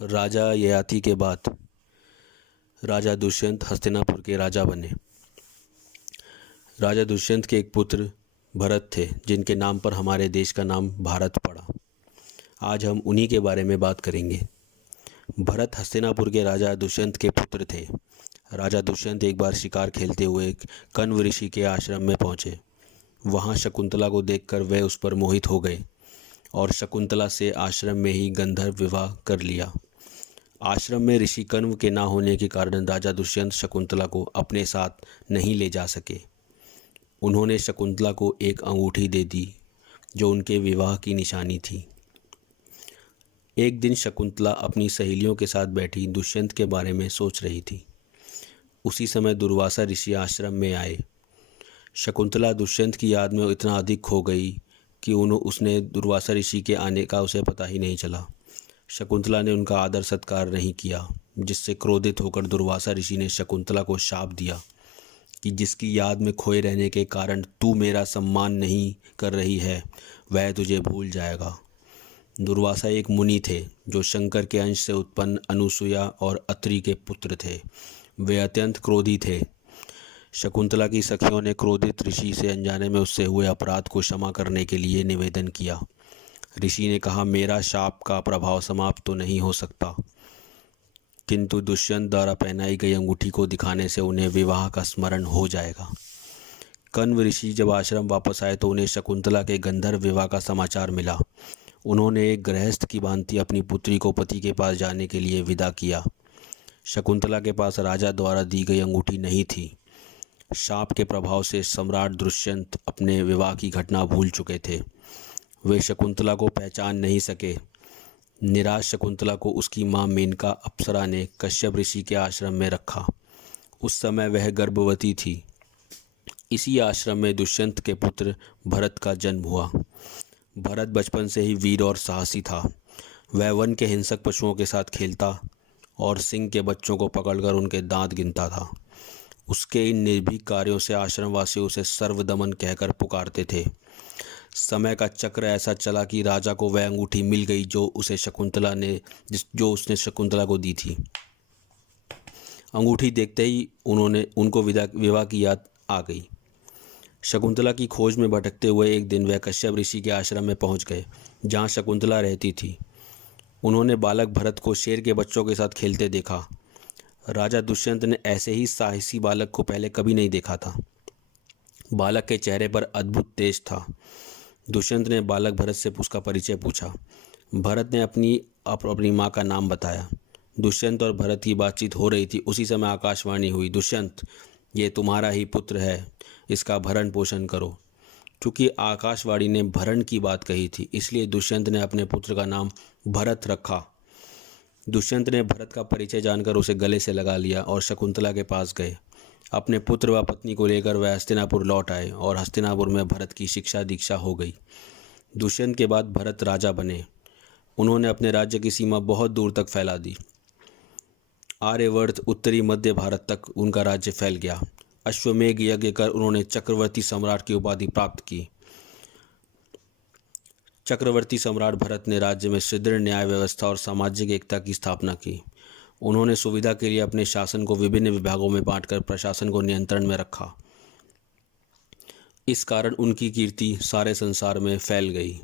राजा ययाति के बाद राजा दुष्यंत हस्तिनापुर के राजा बने। राजा दुष्यंत के एक पुत्र भरत थे, जिनके नाम पर हमारे देश का नाम भारत पड़ा। आज हम उन्हीं के बारे में बात करेंगे। भरत हस्तिनापुर के राजा दुष्यंत के पुत्र थे। राजा दुष्यंत एक बार शिकार खेलते हुए कण्व ऋषि के आश्रम में पहुँचे। वहाँ शकुंतला को देखकर वे उस पर मोहित हो गए और शकुंतला से आश्रम में ही गंधर्व विवाह कर लिया। आश्रम में ऋषि कण्व के ना होने के कारण राजा दुष्यंत शकुंतला को अपने साथ नहीं ले जा सके। उन्होंने शकुंतला को एक अंगूठी दे दी, जो उनके विवाह की निशानी थी। एक दिन शकुंतला अपनी सहेलियों के साथ बैठी दुष्यंत के बारे में सोच रही थी। उसी समय दुर्वासा ऋषि आश्रम में आए। शकुंतला दुष्यंत की याद में इतना अधिक खो गई कि उसने दुर्वासा ऋषि के आने का उसे पता ही नहीं चला। शकुंतला ने उनका आदर सत्कार नहीं किया, जिससे क्रोधित होकर दुर्वासा ऋषि ने शकुंतला को शाप दिया कि जिसकी याद में खोए रहने के कारण तू मेरा सम्मान नहीं कर रही है, वह तुझे भूल जाएगा। दुर्वासा एक मुनि थे, जो शंकर के अंश से उत्पन्न अनुसुया और अत्रि के पुत्र थे। वे अत्यंत क्रोधी थे। शकुंतला की सखियों ने क्रोधित ऋषि से अनजाने में उससे हुए अपराध को क्षमा करने के लिए निवेदन किया। ऋषि ने कहा, मेरा शाप का प्रभाव समाप्त तो नहीं हो सकता, किंतु दुष्यंत द्वारा पहनाई गई अंगूठी को दिखाने से उन्हें विवाह का स्मरण हो जाएगा। कण्व ऋषि जब आश्रम वापस आए तो उन्हें शकुंतला के गंधर्व विवाह का समाचार मिला। उन्होंने एक गृहस्थ की भांति अपनी पुत्री को पति के पास जाने के लिए विदा किया। शकुंतला के पास राजा द्वारा दी गई अंगूठी नहीं थी। शाप के प्रभाव से सम्राट दुष्यंत अपने विवाह की घटना भूल चुके थे। वे शकुंतला को पहचान नहीं सके। निराश शकुंतला को उसकी मां मेनका अप्सरा ने कश्यप ऋषि के आश्रम में रखा। उस समय वह गर्भवती थी। इसी आश्रम में दुष्यंत के पुत्र भरत का जन्म हुआ। भरत बचपन से ही वीर और साहसी था। वह वन के हिंसक पशुओं के साथ खेलता और सिंह के बच्चों को पकड़कर उनके दांत गिनता था। उसके इन निर्भीक कार्यों से आश्रमवासी उसे सर्वदमन कहकर पुकारते थे। समय का चक्र ऐसा चला कि राजा को वह अंगूठी मिल गई जो उसने शकुंतला को दी थी। अंगूठी देखते ही उनको विवाह की याद आ गई। शकुंतला की खोज में भटकते हुए एक दिन वह कश्यप ऋषि के आश्रम में पहुंच गए, जहां शकुंतला रहती थी। उन्होंने बालक भरत को शेर के बच्चों के साथ खेलते देखा। राजा दुष्यंत ने ऐसे ही साहसी बालक को पहले कभी नहीं देखा था। बालक के चेहरे पर अद्भुत तेज था। दुष्यंत ने बालक भरत से उसका परिचय पूछा। भरत ने अपनी माँ का नाम बताया। दुष्यंत और भरत की बातचीत हो रही थी। उसी समय आकाशवाणी हुई, दुष्यंत, ये तुम्हारा ही पुत्र है, इसका भरण पोषण करो। चूँकि आकाशवाणी ने भरण की बात कही थी, इसलिए दुष्यंत ने अपने पुत्र का नाम भरत रखा। दुष्यंत ने भरत का परिचय जानकर उसे गले से लगा लिया और शकुंतला के पास गए। अपने पुत्र व पत्नी को लेकर वह हस्तिनापुर लौट आए और हस्तिनापुर में भरत की शिक्षा दीक्षा हो गई। दुष्यंत के बाद भरत राजा बने। उन्होंने अपने राज्य की सीमा बहुत दूर तक फैला दी। आर्यवर्त उत्तरी मध्य भारत तक उनका राज्य फैल गया। अश्वमेघ यज्ञ कर उन्होंने चक्रवर्ती सम्राट की उपाधि प्राप्त की। चक्रवर्ती सम्राट भरत ने राज्य में सुदृढ़ न्याय व्यवस्था और सामाजिक एकता की स्थापना की। उन्होंने सुविधा के लिए अपने शासन को विभिन्न विभागों में बांटकर प्रशासन को नियंत्रण में रखा। इस कारण उनकी कीर्ति सारे संसार में फैल गई।